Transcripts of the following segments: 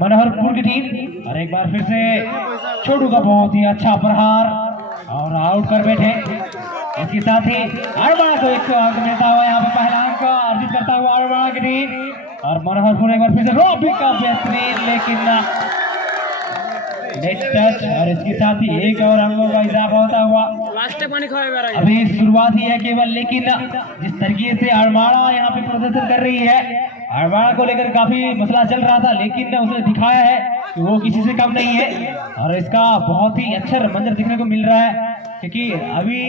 मनोहरपुर की टीम। और एक बार फिर से छोटू का बहुत ही अच्छा प्रहार और आउट कर बैठे। इसके साथ ही अरबाड़ा को एक अंक मिलता हुआ यहाँ पे पहला अंक अर्जित करता हुआ अरबाड़ा की टीम। और मनोहरपुर एक बार फिर से रॉबी का बेहतरीन लेकिन नेक्स्ट टच। और इसके साथ ही एक और अंकों का इजाफा होता हुआ। अभी शुरुआत ही है केवल, लेकिन जिस तरीके से अरबाड़ा यहाँ पे प्रदर्शन कर रही है, अरबाड़ा को लेकर काफी मसला चल रहा था, लेकिन उसने दिखाया है कि वो किसी से कम नहीं है। और इसका बहुत ही अच्छा मंजर देखने को मिल रहा है, क्योंकि अभी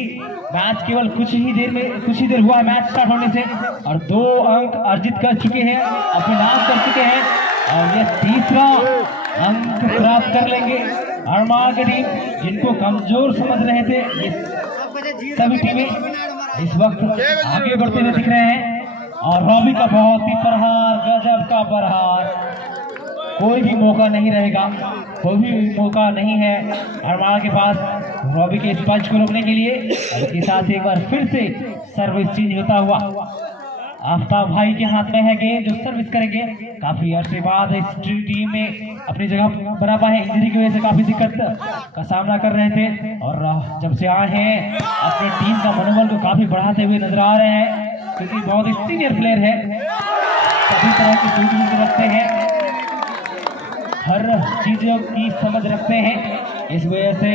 मैच केवल कुछ ही देर हुआ है मैच स्टार्ट होने से, और 2 अंक अर्जित कर चुके हैं, अपने नाम कर चुके हैं। और ये तीसरा अंक प्राप्त कर लेंगे अरबाड़ा की टीम, जिनको कमजोर समझ रहे थे ये सभी टीमें इस वक्त आगे बढ़ते हुए दिख रहे हैं। और रॉबी का बहुत ही प्रहार, गजब का प्रहार, कोई भी मौका नहीं रहेगा, कोई भी मौका नहीं है अरबाड़ा के पास रॉबी के इस पंच को रोकने के लिए। और इसके साथ एक बार फिर से सर्विस चेंज होता हुआ आफ्ताब भाई के हाथ में है गेंद, जो सर्विस करेंगे। काफी अर्से बाद इस टीम में अपनी जगह बना पाए, इंजरी की वजह से काफी दिक्कत का सामना कर रहे थे, और जब से आए हैं अपनी टीम का मनोबल को काफी बढ़ाते हुए नजर आ रहे हैं, क्योंकि बहुत ही सीनियर प्लेयर है, सभी तरह की ड्यूटी रखते हैं, हर चीजों की समझ रखते हैं। इस वजह से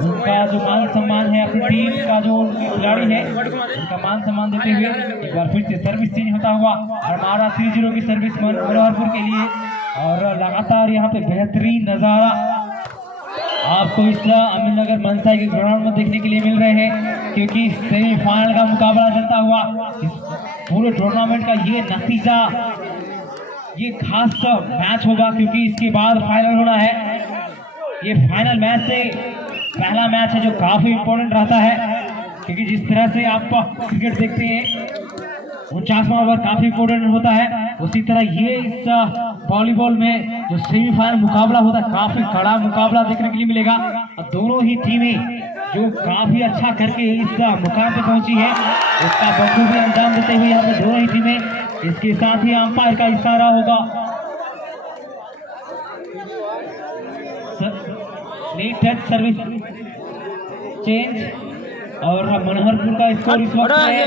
उनका जो मान सम्मान है, अपनी टीम का जो खिलाड़ी है उनका मान सम्मान देते हुए एक बार फिर से सर्विस चेंज होता हुआ अरबाड़ा 3-0 की सर्विस मनोहरपुर के लिए। और लगातार यहाँ पे बेहतरीन नजारा आपको इस अमीनगर मनसाई के ग्राउंड में देखने के लिए मिल रहे हैं, क्योंकि सेमीफाइनल का मुकाबला चलता हुआ इस पूरे टूर्नामेंट का ये नतीजा, ये खास मैच होगा, क्योंकि इसके बाद फाइनल होना है। ये फाइनल मैच से पहला मैच है जो काफी इंपॉर्टेंट रहता है, क्योंकि जिस तरह से आप क्रिकेट देखते हैं 49वां ओवर काफी इंपॉर्टेंट होता है, उसी तरह ये इस वॉलीबॉल में जो सेमीफाइनल मुकाबला होता है काफी कड़ा मुकाबला देखने के लिए मिलेगा। और दोनों ही टीमें जो काफी अच्छा करके इस मुकाम पे पहुंची है, उसका बखूबी अंजाम देते हुए यहाँ पे दोनों ही टीमें। इसके साथ ही अंपायर का इशारा होगा, टच सर्विस चेंज। और मनोहरपुर का स्कोर इस वक्त है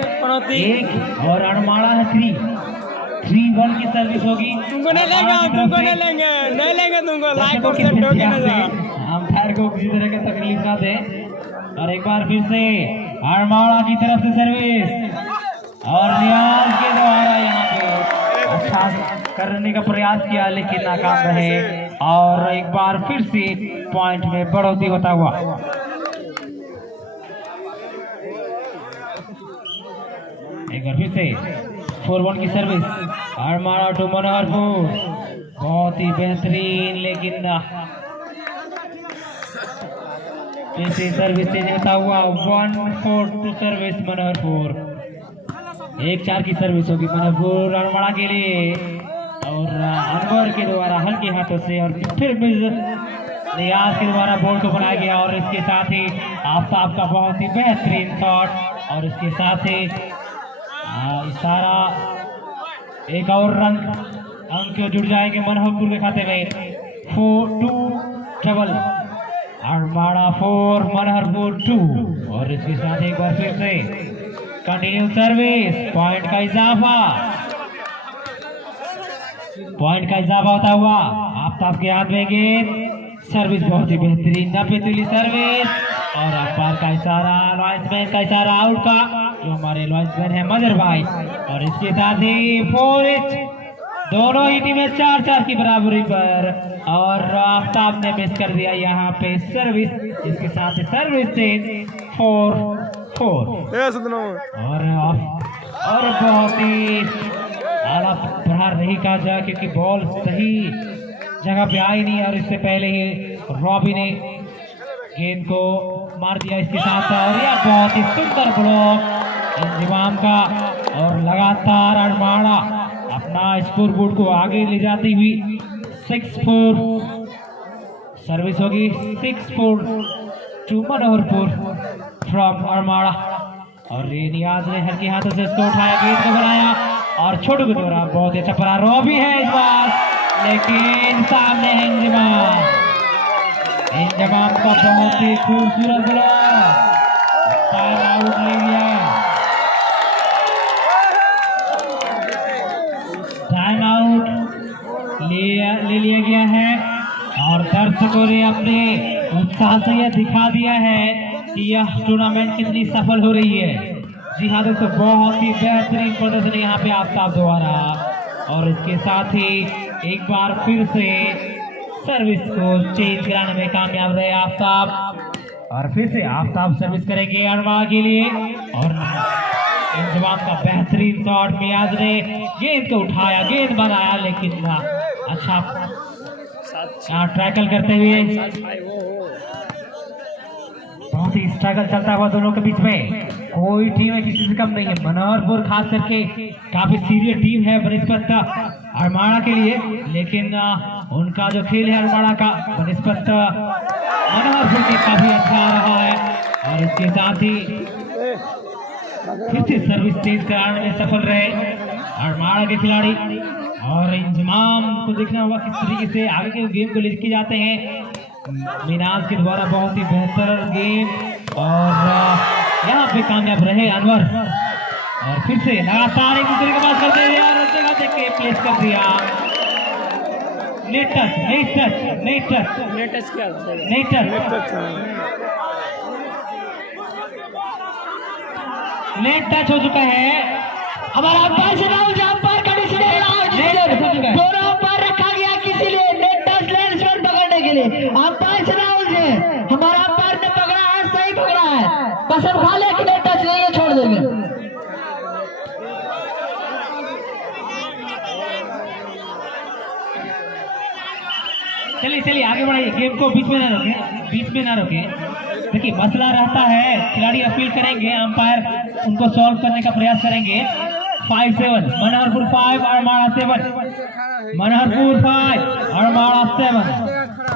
1 और अरबाड़ा है 3-1 की सर्विस होगी। तुमको नहीं लेंगे तुमको लाइक और शेयर ठोके ना जा, अंपायर को किसी तरह की तकलीफ ना दे। और एक बार फिर से अरबाड़ा की तरफ से सर्विस, और नियाज के द्वारा यहाँ पे अच्छा करने का प्रयास किया, लेकिन नाकाम रहे। और एक बार फिर से पॉइंट में बढ़ोतरी होता हुआ एक बार फिर से 4-1 की सर्विस अरबाड़ा टू मनोहरपुर, बहुत ही बेहतरीन, लेकिन इसे सर्विस चेंज होता हुआ 1-4 टू सर्विस मनोहरपुर। 1-4 की सर्विस होगी मनोहरपुर अरबाड़ा के लिए। और अनवर के द्वारा हल्के हाथों से और फिर नियाज के द्वारा बॉल को बनाया गया। और इसके साथ ही आफ्ताब का बहुत ही बेहतरीन शॉट, और इसके साथ ही इशारा, एक और अंक जुड़ जाएंगे मनोहरपुर के खाते में। 4-2 अरबाड़ा 4 मनोहरपुर 2। और इसके साथ एक बार फिर से कंटिन्यू सर्विस, पॉइंट का इजाफा होता हुआ आफ्ताब के हाथ में गेंद, सर्विस बहुत ही बेहतरीन 90 तुली सर्विस। और अंपायर का इशारा, लाइन्समैन का इशारा आउट का, जो हमारे लाइन्समैन है मदर भाई। और इसके साथ ही 4-8 दोनों ही टीमें 4-4 की बराबरी पर। और आफ्ताब ने मिस कर दिया यहाँ पे सर्विस, इसके साथ ही सर्विस चेंज 4-4। और बहुत ही आला प्रहार नहीं कहा जाए, क्योंकि बॉल सही जगह पे आई नहीं, और इससे पहले ही रॉबी ने गेंद को मार दिया इसके साथ। और यह बहुत ही सुंदर ब्लॉक इंजमाम का, और लगातार अरबाड़ा अपना स्कोर बोर्ड को आगे ले जाती हुई 6-4 सर्विस होगी। 6-4 टू मनोहरपुर फ्रॉम अरबाड़ा। और ये नियाज ने हल्के हाथों से इसको उठाया, गेंद को बनाया, और छोटू के द्वारा बहुत अच्छा प्रहार रॉबी है इस बार लेकिन सामने है इंजमाम का बहुत ही खूबसूरत ब्लॉक, टाइम आउट ले लिया, टाइम आउट ले लिया गया है और दर्शकों ने अपने उत्साह से यह दिखा दिया है कि यह टूर्नामेंट कितनी सफल हो रही है। जी हाँ दोस्तों, बहुत ही बेहतरीन प्रदर्शन यहाँ पे आफ्ताब द्वारा, और इसके साथ ही एक बार फिर से सर्विस को चेंज कराने में कामयाब रहे आफ्ताब, और फिर से आफ्ताब सर्विस करेंगे अरमाड़ा के लिए, और इंजमाम का बेहतरीन शॉट, मियाज ने गेंद को उठाया, गेंद बनाया, लेकिन अच्छा टैकल करते हुए बहुत ही स्ट्रगल चलता हुआ दोनों के बीच में। कोई टीम है किसी से कम नहीं है, मनोहरपुर खास करके काफी सीरियस टीम है बनिस्बत अरमाड़ा के लिए, लेकिन उनका जो खेल है अरमाड़ा का बनिस्बत मनोहरपुर के काफी अच्छा आ रहा है, और इसके साथ ही फिर से सर्विस चेंज कराने में सफल रहे अरमाड़ा के खिलाड़ी, और इंजमाम को देखना होगा किस तरीके से आगे के गेम को लेके जाते हैं। मिनाज के द्वारा बहुत ही बेहतर गेम, और यहाँ पे कामयाब रहे अनवर, और फिर से लगातार एक दूसरे के पास करते हुए और जगह देख के प्लेस कर दिया। नेट टच हो चुका है। हमारा अंपायर से राहुल जहां पर दोनों अंपायर रखा गया किसी लिए नेट टच लैंडस्मैन पकड़ने के लिए। अंपायर से राहुल जी, हमारा अंपायर ने पकड़ा है, सही पकड़ा है, कसम खा ले कि नेट टच नहीं छोड़ देंगे। चलिए आगे बढ़ाइए, गेम को बीच में ना रोके, देखिए मसला रहता है, खिलाड़ी अपील करेंगे, अंपायर उनको सॉल्व करने का प्रयास करेंगे। 5-7 Manoharpur 5 armada 7, Manoharpur 5 armada 7,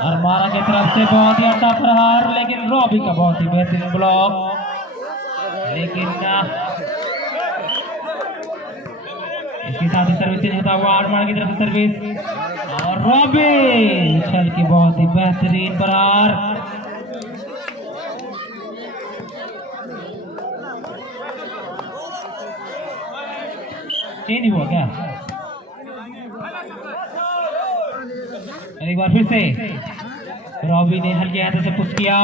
armada की तरफ से बहुत ही अच्छा प्रहार, लेकिन रॉबी का बहुत ही बेहतरीन ब्लॉक, लेकिन इसके साथ ही सर्विस चेंज होता हुआ अरमाड़ा की तरफ से सर्विस, और रॉबी उछल के बहुत ही बेहतरीन प्रहार। चेंज हुआ क्या? एक बार फिर से रॉबी ने हल्के हाथों से पुश किया,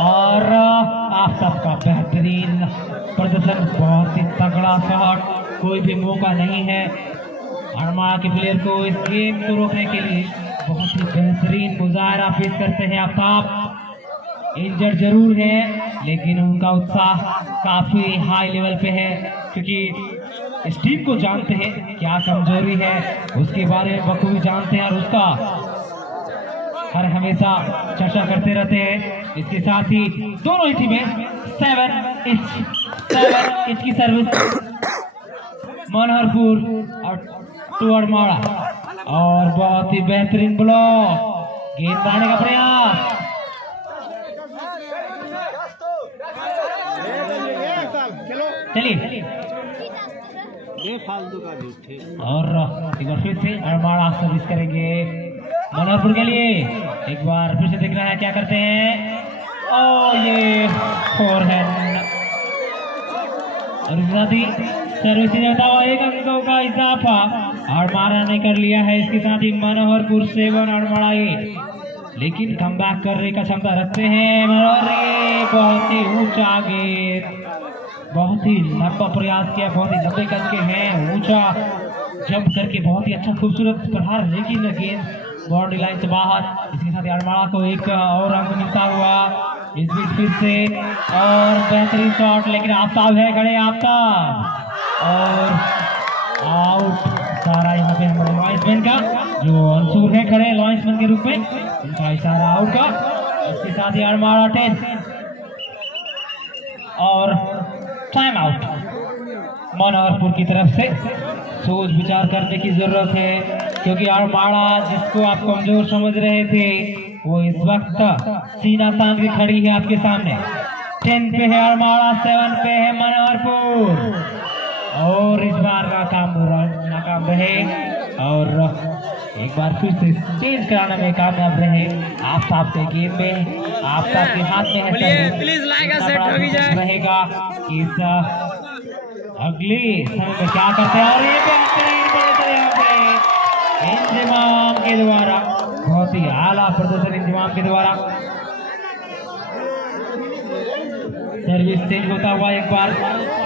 और आफ्ताब का बेहतरीन प्रदर्शन, बहुत ही तगड़ा शॉट, कोई भी मौका नहीं है अरमाड़ा के प्लेयर को इस गेम को रोकने के लिए। बहुत ही बेहतरीन मुजाहरा पेश करते हैं आफ्ताब, इंजर्ड जरूर है लेकिन उनका उत्साह काफी हाई लेवल पे है, क्योंकि इस टीम को जानते हैं क्या कमजोरी है, उसके बारे में बखूबी जानते हैं, और उसका हर हमेशा चर्चा करते रहते हैं। इसके साथ ही दोनों ही टीमें 7 इंच की सर्विस मनोहरपुर और 2 अरमाड़ा, और बहुत ही बेहतरीन ब्लॉक, गेंद बढ़ाने का प्रयास, चलिए फालतू का झूठे, और एक बार फिर से अरमाड़ा सर्विस करेंगे मनोहरपुर के लिए। एक बार फिर से देख रहे हैं क्या करते हैं, और ये फोरहैंड, और इसके साथ ही सर्विस होता हुआ 1 अंकों का इजाफा अरमाड़ा ने कर लिया है। इसके साथ ही मनोहरपुर 7 अरमाड़ा 8, लेकिन कम बैक करने का क्षमता रखते हैं मनोहर। बहुत ही ऊंचा गेंद, बहुत ही लंबा प्रयास किया, बहुत ही लंबे कद के हैं, ऊंचा जंप करके बहुत ही अच्छा खूबसूरत प्रहार, लेकिन गेंद बाउंड्री लाइन से बाहर। इसके साथ अरमाड़ा को एक और अंक मिलता हुआ इस बीच फिर से, और बेहतरीन शॉट, लेकिन आफ्ताब है खड़े, आफ्ताब, और आउट सारा यहाँ पे हमारे लॉयंसमैन का, जो अंशुर है खड़े लॉयंसमैन के रूप में, उनका इशारा आउट का। इसके साथ ही अरमाड़ा 10 और टाइम आउट मनोहरपुर की तरफ से। सोच विचार करने की जरूरत है, क्योंकि अरमाड़ा जिसको आप कमजोर समझ रहे थे वो इस वक्त सीना तान के खड़ी है आपके सामने। 10 पे है अरमाड़ा, 7 पे है मनोहरपुर, और इस बार नाकाम रहे, और एक बार फिर से चेंज कराने में कामयाब रहे। आप साहब के गेम में आप साहब के हाथ में है सर्विस। प्लीज लाइक सेट हो गई जाए रहेगा इस अगले समय में क्या करते हैं। और ये बेहतरीन प्रदर्शन यहाँ पे इंतजाम के द्वारा, बहुत ही आला प्रदर्शन इंतजाम के द्वारा। सर्विस चेंज होता हुआ एक बार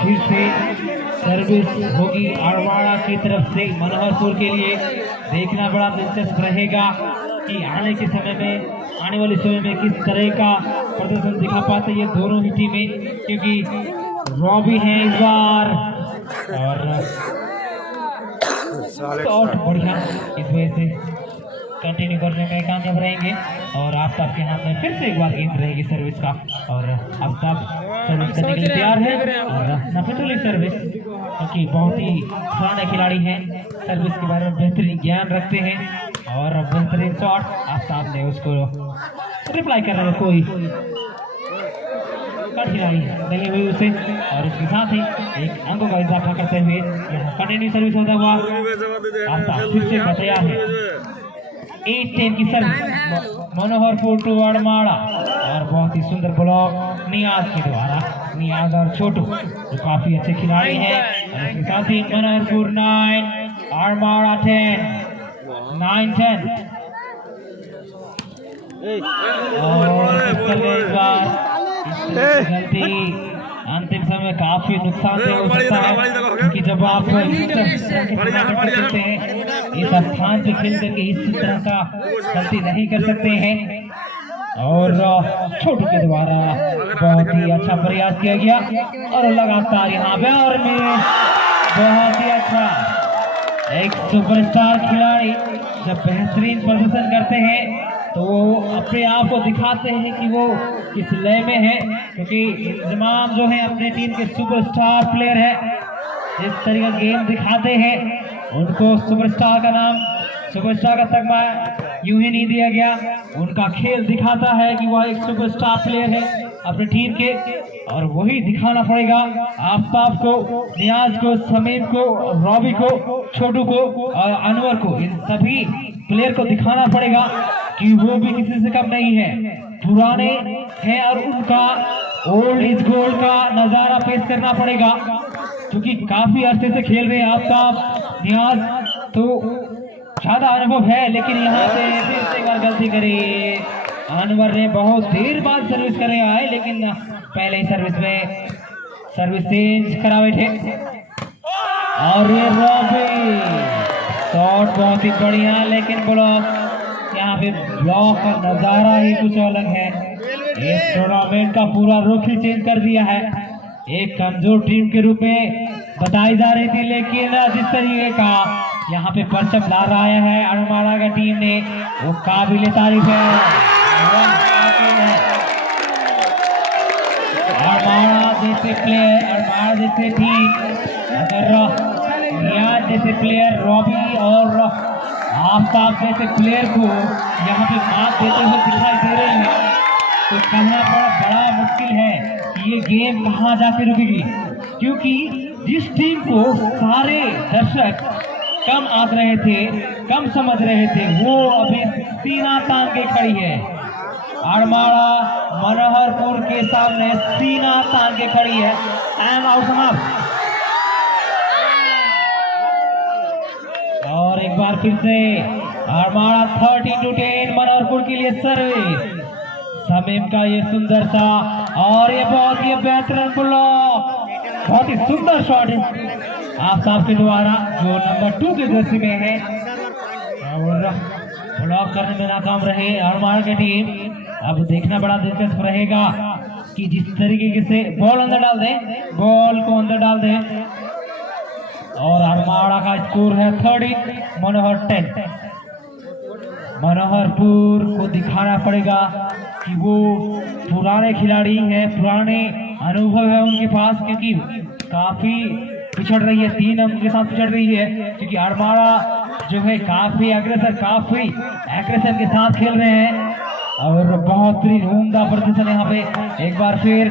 फिर से सर्विस होगी अड़वाड़ा की तरफ से मनोहरपुर के लिए। देखना बड़ा दिलचस्प रहेगा कि आने के समय में, आने वाले समय में किस तरह का प्रदर्शन दिखा पाते ये दोनों ही टीमें, क्योंकि रॉबी है इस बार और शॉट बढ़िया, इस वजह से कंटिन्यू करने में कामयाब रहेंगे। और आफ्ताब के हाथ में फिर से एक बार गेंद रहेगी सर्विस का और आफ्ताब सर्विस करने के लिए तैयार है। और नफीसुल सर्विस, क्योंकि बहुत ही पुराने खिलाड़ी हैं, सर्विस के बारे में बेहतरीन ज्ञान रखते हैं और बेहतरीन शॉट आफ्ताब ने उसको रिप्लाई करने में कोई खिलाड़ी नहीं हुई उसे। और इसके साथ ही एक अंकों का इजाफा करते हुए यहाँ कंटिन्यू सर्विस होता हुआ आफ्ताब फिर से तैयार है। 8-10 की सर्विस मनोहरपुर टू अड़माड़ा और बहुत ही सुंदर ब्लॉक नियाज के द्वारा। नियाज और छोटू जो काफी अच्छे खिलाड़ी हैं। और इसके साथ ही मनोहरपुर 9 अड़माड़ा 10 9-10 और गलती अंतिम समय काफी नुकसान हो सकता है, क्योंकि जब आप करते हैं इस स्थान पे खेल करके इस तरह का गलती नहीं कर सकते हैं। और छोटू के द्वारा बहुत ही अच्छा प्रयास किया गया और लगातार यहाँ पे और में बहुत ही अच्छा एक सुपरस्टार खिलाड़ी जब बेहतरीन प्रदर्शन करते हैं तो वो अपने आप को दिखाते हैं कि वो किस लय में है, क्योंकि इंतजाम जो है अपने टीम के सुपरस्टार प्लेयर है। जिस तरीके का गेम दिखाते हैं उनको सुपरस्टार का नाम, सुपरस्टार का तगमा यूं ही नहीं दिया गया। उनका खेल दिखाता है कि वह एक सुपरस्टार प्लेयर है अपनी टीम के, और वही दिखाना पड़ेगा आफ्ताब को, नियाज को, समीम को, रॉबी को, छोटू को और अनवर को। इन सभी प्लेयर को दिखाना पड़ेगा कि वो भी किसी से कम नहीं है, पुराने हैं और उनका ओल्ड इज गोल्ड का नजारा पेश करना पड़ेगा, क्योंकि काफी अरसे से खेल रहे हैं आफ्ताब, नियाज तो ज्यादा अनुभव है। लेकिन यहाँ से फिर से एक बार गलती करी, अनवर ने बहुत देर बाद सर्विस करे आए, लेकिन पहले ही सर्विस में सर्विस चेंज करा बैठे। और ये रॉबी शॉट बहुत ही बढ़िया, लेकिन ब्लॉक, यहाँ पे ब्लॉक का नजारा ही कुछ अलग है। इस टूर्नामेंट का पूरा रुख ही चेंज कर दिया है। एक कमजोर टीम के रूप में बताई जा रही थी, लेकिन जिस तरीके का यहाँ पे परचम ला रहा है अड़माड़ा का टीम ने, वो काबिल तारीफ है। अड़माड़ा जैसे प्लेयर, अड़माड़ा जैसे टीम अगर रियाज जैसे प्लेयर, रॉबी और आफ्ताब जैसे प्लेयर को यहाँ पे मात देते हुए दिखाई दे रही है, तो कहना बड़ा मुश्किल है कि ये गेम कहाँ जाके रुकेगी, क्योंकि जिस टीम को सारे दर्शक कम आंक रहे थे, कम समझ रहे थे, वो अभी सीना तान के खड़ी है। अड़माड़ा मनोहरपुर के सामने सीना तान के खड़ी है। टाइम आउट समाप्त। और एक बार फिर से अड़माड़ा 13-10 मनोहरपुर के लिए सर्विस। समीम का ये सुंदर सा और ये बहुत ही बेहतरीन ब्लॉक, बहुत ही सुंदर शॉट है आफ्ताब के द्वारा, जो नंबर 2 के जर्सी में है, और ब्लॉक करने में नाकाम रहे अड़माड़ा की टीम। अब देखना बड़ा दिलचस्प रहेगा कि जिस तरीके से बॉल अंदर डाल दे, बॉल को अंदर डाल दे। और अड़माड़ा का स्कोर है 30, मनोहर 10। मनोहरपुर को दिखाना पड़ेगा कि वो पुराने खिलाड़ी हैं, पुराने अनुभव है उनके पास, क्योंकि काफी पिछड़ रही है, 3 अंक के साथ पिछड़ रही है, क्योंकि अड़माड़ा जो है काफी अग्रेसर, काफी एग्रेशन के साथ खेल रहे हैं। और बहुत ही उम्दा प्रदर्शन यहाँ पे एक बार फिर।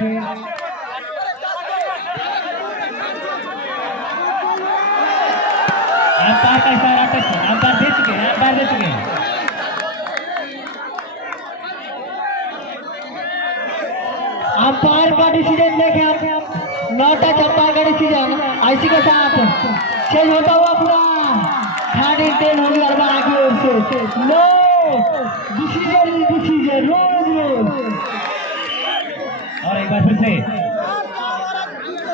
अंपायर का इशारा, अंपायर दे चुके हैं। फायर दे चुके हैं। अंपायर का डिसीजन देखें आप, नॉट टच अंपायर का डिसीजन। इसी के साथ चेंज होता हुआ पूरा 13 होगी अरमान की ओर से। नो डिसीजन रोज। और एक बार फिर से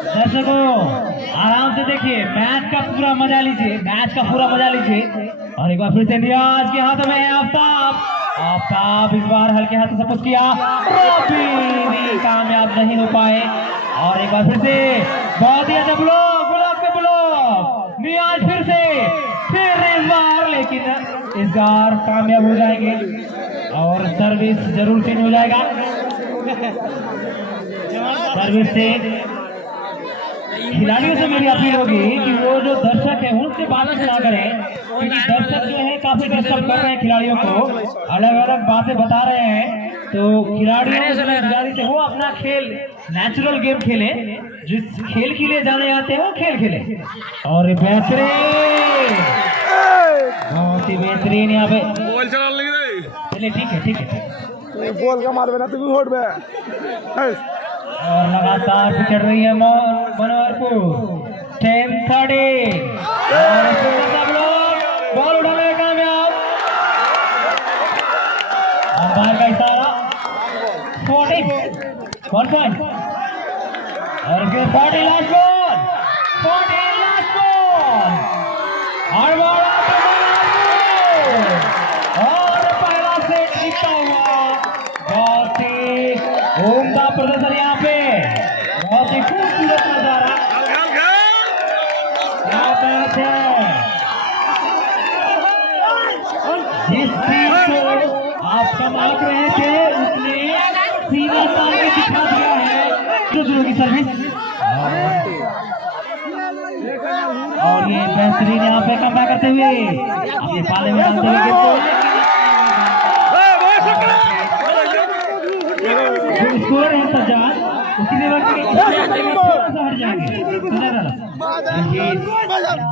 दर्शकों आराम से देखिए, मैच का पूरा मजा लीजिए, मैच का पूरा मजा लीजिए। और एक बार फिर से नियाज के हाथों में है आफताब। आफताब इस बार हल्के हाथों से पुश किया, रफी कामयाब नहीं हो पाए। और एक बार फिर से बहुत ही अच्छा ब्लॉक पे ब्लॉक, नियाज फिर इस बार, लेकिन इस बार कामयाब हो जाएंगे और सर्विस जरूर चेंज हो जाएगा। सर्विस से खिलाड़ियों से मेरी अपील होगी कि वो जो दर्शक है उनसे बात ना करें, क्योंकि दर्शक जो है काफी डिस्टर्ब कर रहे हैं खिलाड़ियों को, अलग अलग बातें बता रहे हैं। तो खिलाड़ियों से वो अपना खेल नेचुरल गेम खेले, जिस खेल के लिए जाने आते हैं वो खेल खेले। और बेहतरीन, बहुत ही बेहतरीन यहाँ पे चलिए, ठीक है बोल का मार देना तुम होट में। और लगातार चढ़ रही है मनोहरपुर 10-30 और बॉल उठाने कामयाब। अंपायर का इशारा 40 1 पॉइंट और फिर 40 लास्ट बॉल और पहला सेट जीता हुआ। बहुत ही उम्दा प्रदर्शन यहाँ पे, बहुत ही खूबसूरत नजारा। जिस टीम को आप कमाल रहे थे उसने सीधा ताल के दिखा दिया है की सर्विस। और ये बेहतरीन यहाँ पे कम करते हुए अपने पाले में डालते हुए स्कोर है सज्जाद, उसी वक्त हट जाएंगे।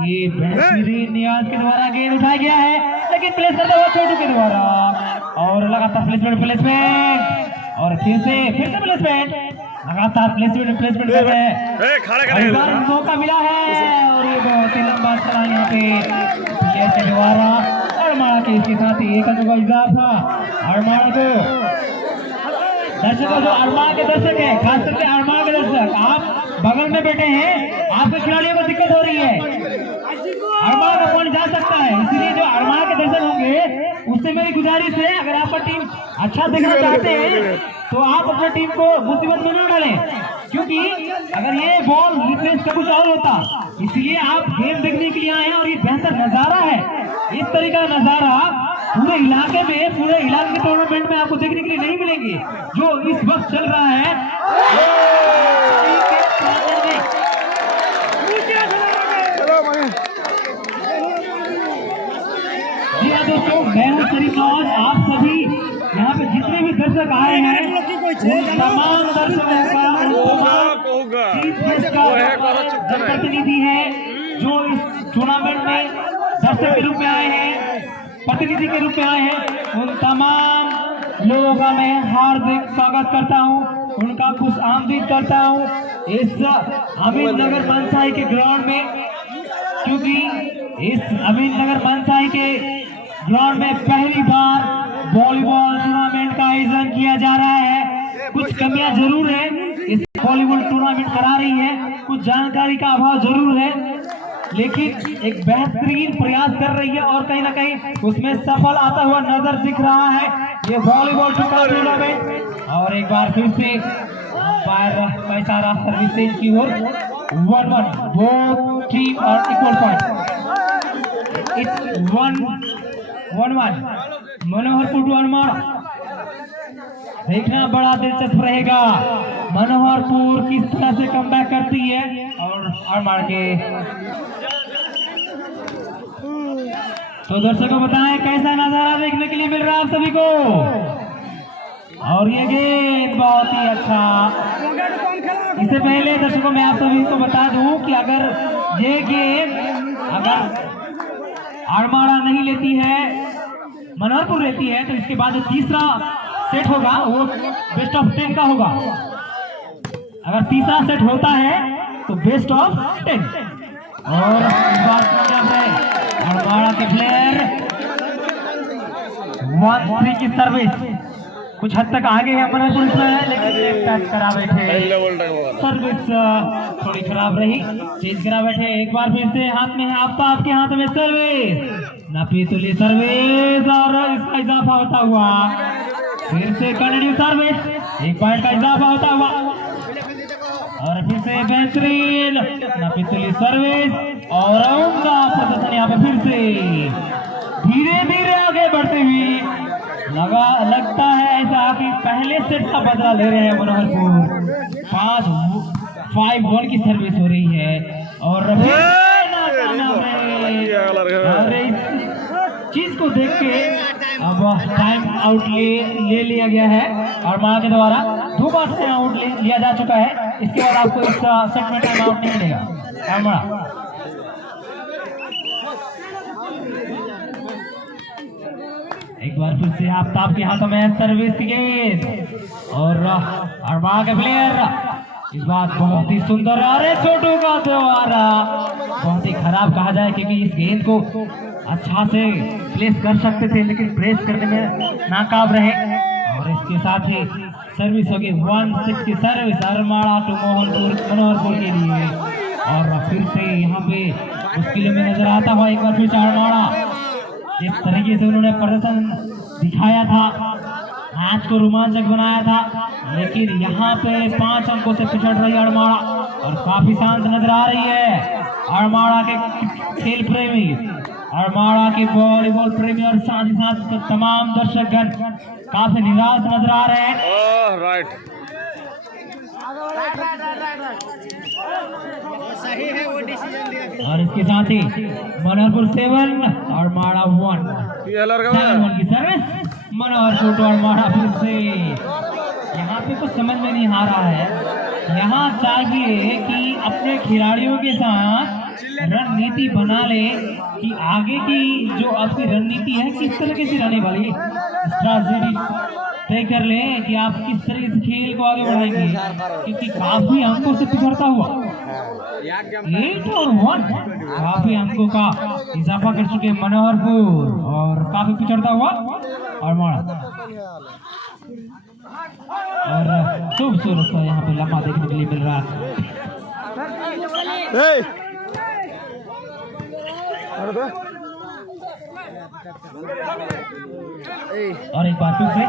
ये बेहतरीन नियाज के द्वारा गेंद उठाया गया है, लेकिन प्लेस करता हुआ छोटू के द्वारा और लगातार प्लेसमेंट और फिर से प्लेसमेंट, लगातार प्लेसमेंट कर रहे हैं। मौका मिला है और ये बहुत ही लंबा चला यहाँ पे प्लेयर के द्वारा अरमाड़ा के, इसके साथ ही एक अंक का इजाफा अरमाड़ा को। दर्शकों, जो अरमाड़ा के दर्शक हैं, खास करके अरमाड़ा के दर्शक, आप बगल में बैठे हैं, आपके खिलाड़ियों को दिक्कत हो रही है, अरमाड़ा का पॉइंट जा सकता है। इसलिए जो अरमाड़ा के दर्शक होंगे उससे मेरी गुजारिश है, अगर आपका टीम अच्छा देखना चाहते हैं तो आप अपनी टीम को मुसीबत में न डालें, क्योंकि अगर ये बॉल रिप्लेस का कुछ और होता। इसलिए आप गेम देखने के लिए आए हैं और ये बेहतर नजारा है। इस तरीका का नजारा पूरे इलाके में, पूरे इलाके के टूर्नामेंट में आपको देखने के लिए नहीं मिलेंगे, जो इस वक्त चल रहा है। जी हाँ दोस्तों, मैं हूँ शरीफ नवाज। आप सभी यहाँ पे जितने भी दर्शक आए हैं, तमाम दर्शकों का जनप्रतिनिधि है जो इस टूर्नामेंट में दर्शक के रूप में आए हैं, प्रतिनिधि के रूप में आए हैं, उन तमाम लोगों का मैं हार्दिक स्वागत करता हूं, उनका खुश आमदीद करता हूं इस अमीन नगर मनसाही के ग्राउंड में, क्योंकि इस अमीन नगर मनसाही के ग्राउंड में पहली बार वॉलीबॉल टूर्नामेंट का आयोजन किया जा रहा है। कुछ कमियां जरूर है, इस वॉलीबॉल टूर्नामेंट करा रही है, कुछ जानकारी का अभाव जरूर है, लेकिन एक बेहतरीन प्रयास कर रही है और कहीं ना कहीं उसमें सफल आता हुआ नजर दिख रहा है ये वॉलीबॉल टूर्नामेंट। और एक बार फिर से अंपायर का इशारा सर्विसेज की ओर 1-1, बोथ टीम और equal point. It's 1-1 Manoharpur to Armada. देखना बड़ा दिलचस्प रहेगा मनोहरपुर किस तरह से कमबैक करती है और अरमाड़ा के। तो दर्शकों बताएं कैसा नजारा देखने के लिए मिल रहा है आप सभी को। और ये गेंद बहुत ही अच्छा। इससे पहले दर्शकों मैं आप सभी को बता दूं कि अगर ये गेम अगर अरमाड़ा नहीं लेती है मनोहरपुर रहती है, तो इसके बाद जो तीसरा सेट होगा वो बेस्ट ऑफ 10 का होगा। अगर तीसरा सेट होता है तो बेस्ट ऑफ 10। और इस बार अड़वाड़ा के प्लेयर 1-3 की सर्विस कुछ हद तक आगे है मनोहरपुर इसमें, लेकिन टच करा बैठे, सर्विस थोड़ी खराब रही, चेंज करा बैठे। एक बार फिर से हाथ में है आफ्ताब के हाथ में सर्विस, नापीतुली सर्विस और इसका इजाफा होता हुआ फिर से कंटिन्यू सर्विस, 1 पॉइंट का इजाफा होता हुआ और फिर से बेहतरीन नापीतुली सर्विस और उनका प्रदर्शन यहाँ पे फिर से धीरे धीरे आगे बढ़ते हुए लगता है ऐसा कि पहले सेट का बदला ले रहे हैं मनोहरपुर। 5-1 की सर्विस हो रही है और अरे इस चीज को देख के अब टाइम आउट ले लिया गया है और मां के द्वारा 2 बार टाइम आउट लिया जा चुका है। इसके बाद आपको इस सेट में टाइम आउट नहीं मिलेगा। एक बार फिर से आफ्ताब के हाथों में सर्विस गेंद और अरबा के प्लेयर इस बार बहुत ही सुंदर, अरे छोटू का द्वारा बहुत ही खराब कहा जाए क्योंकि इस गेंद को अच्छा से प्लेस कर सकते थे लेकिन प्रेस करने में नाकाम रहे। और इसके साथ ही सर्विस होगी 1-6 की सर्विस अरमाड़ा टू मनोहरपुर के लिए और फिर से यहाँ पे मुश्किलों में नजर आता हुआ एक बार फिर से अरमाड़ा, जिस तरीके से उन्होंने प्रदर्शन दिखाया था, मैच को रोमांचक बनाया था, लेकिन यहाँ पे 5 अंकों से पिछड़ रही अरमाड़ा और काफी शांत नजर आ रही है। अरमाड़ा के खेल प्रेमी, अरमाड़ा के वॉलीबॉल प्रेमी और साथ ही साथ तमाम दर्शकगण काफी निराश नजर आ रहे हैं। सही है वो डिसीजन दिया। और इसके साथ ही मनोहरपुर 7 और माड़ा 1 की सर्विस मनोहरपुर और माड़ा फिर से। यहाँ पे कुछ समझ में नहीं आ रहा है, यहाँ चाहिए कि अपने खिलाड़ियों के साथ रणनीति बना ले कि आगे की जो आपकी रणनीति है किस तरीके से रहने वाली, स्ट्रैटेजी तय कर ले कि आप किस तरीके से खेल को आगे बढ़ाएंगे, क्योंकि काफी अंकों से पिछड़ता हुआ 8 और 1 काफी अंकों का इजाफा कर चुके मनोहरपुर और काफी पिछड़ता हुआ और माड़ा। और खूबसूरत तो यहाँ पे लम्बा देखने के लिए मिल रहा है। और एक बार फिर से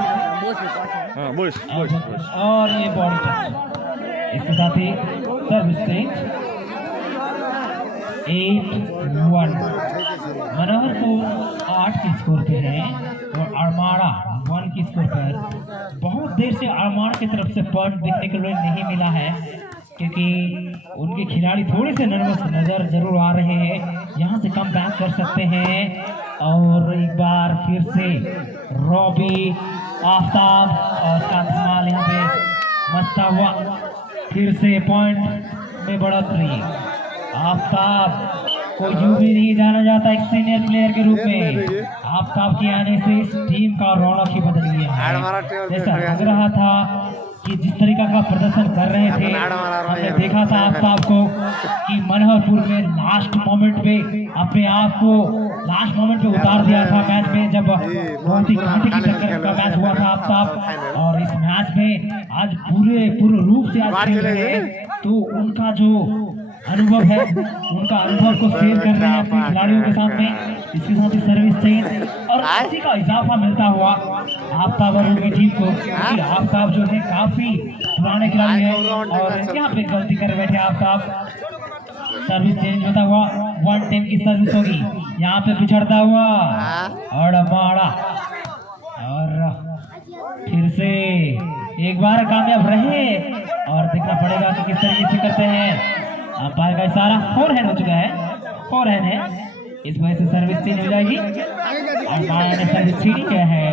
और ये बॉडी टच, इसके साथ ही सर्विस चेंज 8-1 मनोहरपुर 8 के स्कोर पे है और अरमाड़ा 1 की स्कोर पर। बहुत देर से अरमाड़ा की तरफ से पॉइंट देखने के लिए नहीं मिला है क्योंकि उनके खिलाड़ी थोड़े से नर्वस नजर जरूर आ रहे हैं, यहाँ से कम बैक कर सकते हैं। और एक बार फिर से रॉबी, आफ्ताब और कांतमाल यहाँ पे मचता हुआ फिर से पॉइंट में बढ़ोतरी। आफ्ताब को यूं भी नहीं जाना जाता एक सीनियर प्लेयर के रूप में, आफ्ताब के आने से इस टीम का रौनक ही बदल गया है। जैसा लग रहा था कि जिस तरीका का प्रदर्शन कर रहे थे, हमने देखा था आफ्ताब को कि मनोहरपुर में लास्ट मोमेंट पे अपने आप को लास्ट मोमेंट पे उतार दिया था मैच में, जब बहुत ही घाटे की टक्कर का मैच हुआ था आफ्ताब। और इस मैच में आज पूरे रूप से आज खेल रहे हैं, तो उनका जो अनुभव है उनका अनुभव को शेयर कर रहे हैं अपने खिलाड़ियों के सामने। इसके साथ ही सर्विस चेंज और इसी का इजाफा मिलता हुआ आफ्ताब और उनकी टीम को, क्योंकि आफ्ताब जो है काफी पुराने खिलाड़ी हैं और यहाँ पे गलती कर बैठे आफ्ताब। सर्विस चेंज होता हुआ 1-10 की सर्विस होगी, यहाँ पे पिछड़ता हुआ और माड़ा और फिर से एक बार कामयाब रहे और देखना पड़ेगा कि किस तरीके से करते हैं। अंपायर का इशारा, 4 हैंड हो चुका है, 4 हैंड है, इस वजह से सर्विस चेंज हो जाएगी। और माड़ा ने सर्विस छीनी क्या है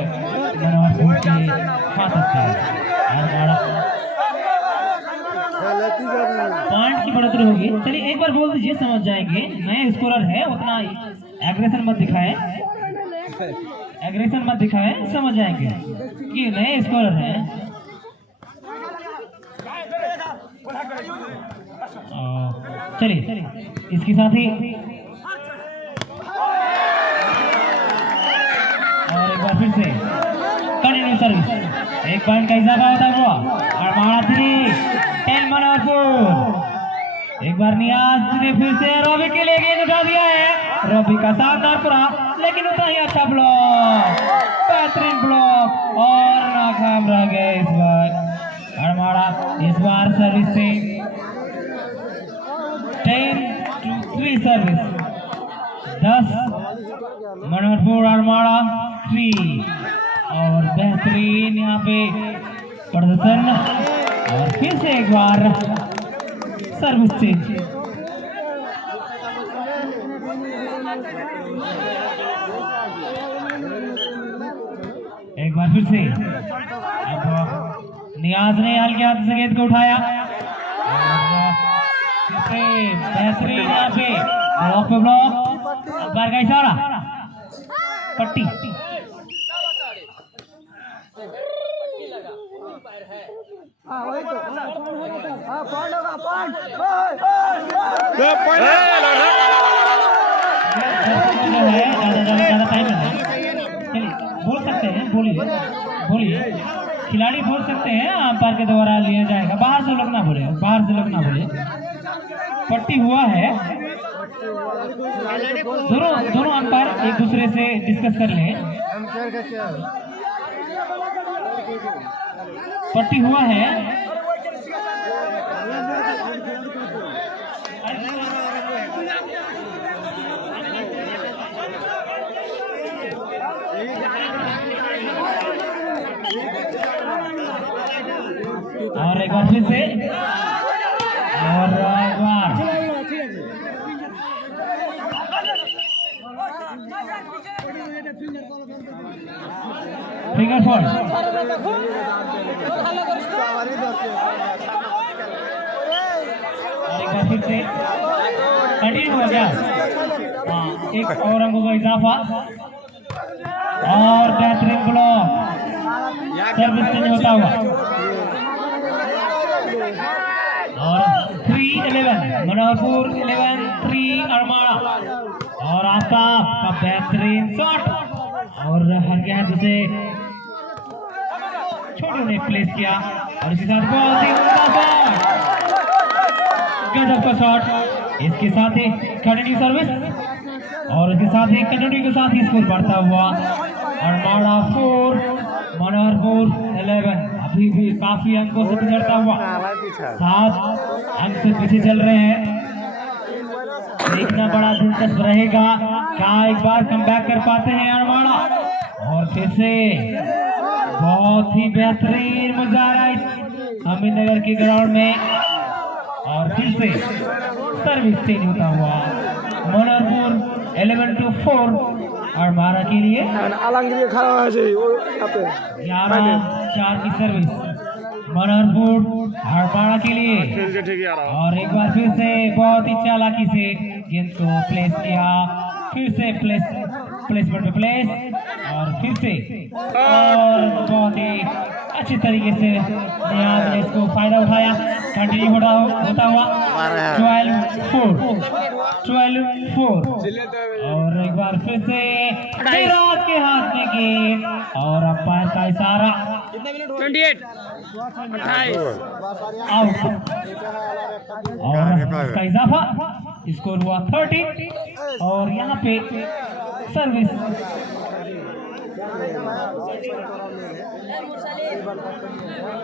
मनोहरपुर के हाथ से पॉइंट की बढ़ोतरी होगी। चलिए एक बार बोल दीजिए, समझ जाएंगे। नए स्कोरर है, उतना एग्रेशन मत दिखाएं, एग्रेशन मत दिखाएं, समझ जाएंगे कि नए स्कोरर हैं। चलिए इसके साथ ही और एक बार फिर से कंटिन्यू सर्विस, एक पॉइंट का इजाफा होता हुआ अरमाड़ा 3 मनोहरपुर। एक बार नियाज ने फिर से रवि के लिए गेंद उठा दिया है, रवि का शानदार पूरा, लेकिन उतना ही अच्छा ब्लॉक, बेहतरीन ब्लॉक और नाकाम रह गए इस बार अरमाड़ा। इस बार सर्विस से 10-3 सर्विस, 10 मनोहरपुर अरमाड़ा 3। और बेहतरीन यहाँ पे प्रदर्शन और फिर से एक बार सर्विस चेंज। एक बार फिर से अब नियाज ने हल्के हाथ से गेंद को उठाया, बेहतरीन यहाँ पे ब्लॉक पे ब्लॉक, बार का इशारा पट्टी। ज्यादा टाइम है, चलिए बोल सकते हैं, बोलिए खिलाड़ी बोल सकते हैं, अंपायर के द्वारा लिया जाएगा। बाहर से लोग ना बोले, पट्टी हुआ है। दोनों अंपायर एक दूसरे से डिस्कस कर लें। पट्टी हुआ है, और एक बार फिर से और एक बार फिंगर फॉल। एक बार फिर से कंटिन्यू हो गया, एक और अंकों का इजाफा और बेहतरीन ब्लॉक, सर्विस चेंज होता हुआ और 3-11 मनोहरपुर 11-3 अरमाड़ा। और आफ्ताब का बेहतरीन शॉट और हर गेंद से छोटू ने प्लेस किया और इसके साथ बहुत ही गजब का शॉट। इसके साथ ही कंटिन्यू सर्विस और इसके साथ ही कंटिन्यू के साथ ही स्कोर बढ़ता हुआ अरमाड़ा 4 मनोहरपुर 11। अभी भी काफी अंकों से गुजरता हुआ 7 अंक से पीछे चल रहे हैं। देखना बड़ा दिलचस्प रहेगा, क्या एक बार कमबैक कर पाते हैं अरमाड़ा। और फिर से बहुत ही बेहतरीन मुजाहरा इस अमीनगर के ग्राउंड में और फिर से सर्विस चेंज होता हुआ मनोहरपुर 11-4 अरमाड़ा के लिए। 11-4 की सर्विस मनोहरपुर अरमाड़ा के लिए। और एक बार फिर से बहुत ही चालाकी से गेंद को प्लेस किया, फिर से प्लेसमेंट पे प्लेस और फिर से और बहुत ही अच्छी तरीके से नियाज ने इसको फायदा उठाया। कंटिन्यू होता हुआ 12-4 और एक बार फिर से सिराज के हाथ में गेंद और अंपायर का इशारा 28 आउट और इसका इजाफा, स्कोर हुआ 30। और यहाँ पे सर्विस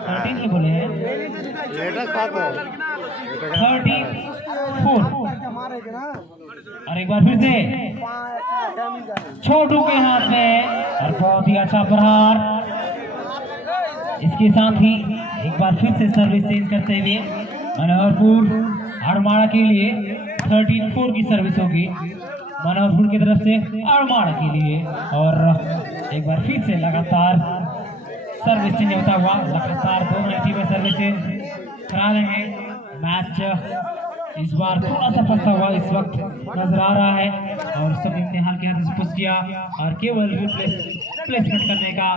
13 बोले हैं, 34। और एक बार फिर से छोटू के हाथ में और बहुत ही अच्छा प्रहार। इसके साथ ही एक बार फिर से सर्विस चेंज करते हुए मनोहरपुर अरमाड़ा के लिए 13-4 की सर्विस होगी मनोहरपुर की तरफ से अरमाड़ा के लिए। और एक बार फिर से लगातार सर्विस चेंज होता हुआ, लगातार दोनों टीमें सर्विस चेंज करा रहे हैं। मैच इस बार थोड़ा सा फंसा हुआ इस वक्त नजर आ रहा है और सभी ने हल्के हाथ से पुश किया और केवल प्लेसमेंट करने का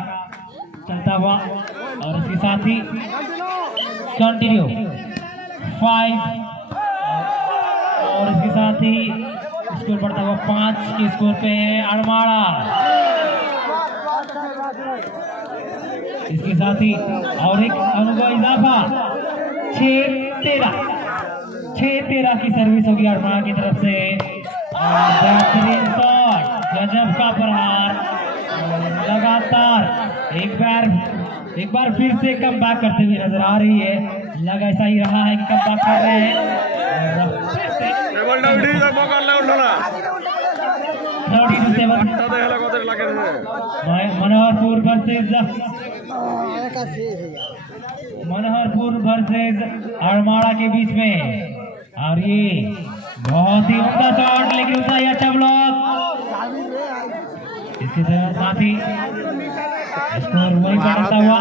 चलता हुआ और इसके साथ ही कंटिन्यू 5 और इसके साथ ही स्कोर बढ़ता हुआ 5 के स्कोर पे है अड़माड़ा। इसके साथ ही और एक अनुभव इजाफा 6-13 की सर्विस होगी अड़माड़ा की तरफ से। बेहतरीन शॉट, गजब का प्रहार, लगातार एक बार फिर से कम बैक करते हुए नजर आ रही है। लग ऐसा ही रहा है कि कम बैक कर रहे हैं और फिर से मनोहरपुर वर्सेस अड़माड़ा के बीच में और ये बहुत ही उम्दा शॉट लेकिन उतना ही अच्छा ब्लॉक। इसके साथ ही स्कोर वही बढ़ता हुआ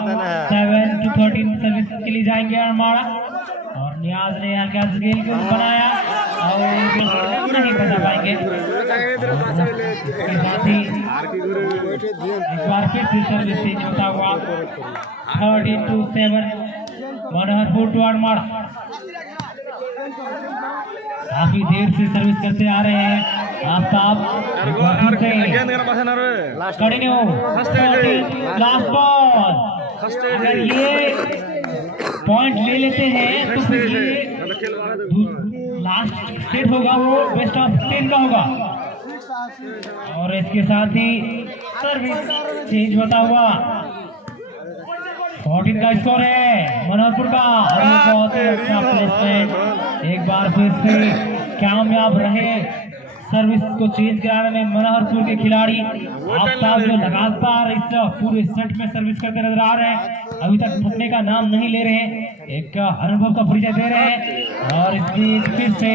7-13 सर्विस के लिए जाएंगे अड़माड़ा और नियाज ने हल्का गेल को बनाया और नहीं बचा पाएंगे। इसके साथ ही एक बार फिर से सर्विस चेंज होता हुआ 13-7 मनोहरपुर टू अड़माड़ा। काफी देर से सर्विस करते आ रहे हैं आफ्ताब। लास्ट बॉल, अगर ये पॉइंट ले लेते हैं तो फिर ये लास्ट सेट होगा वो बेस्ट ऑफ 10 का होगा। और इसके साथ ही सर्विस चेंज होता हुआ 14 का स्कोर है मनोहरपुर का और बहुत ही अच्छा प्लेसमेंट। एक बार फिर से कामयाब रहे सर्विस को चेंज कराने में मनोहरपुर के खिलाड़ी। आफ्ताब जो लगातार इस पूरे सेट में सर्विस करते नजर आ रहे हैं, अभी तक थकने का नाम नहीं ले रहे हैं, एक अनुभव का परिचय दे रहे हैं और इसकी फिर से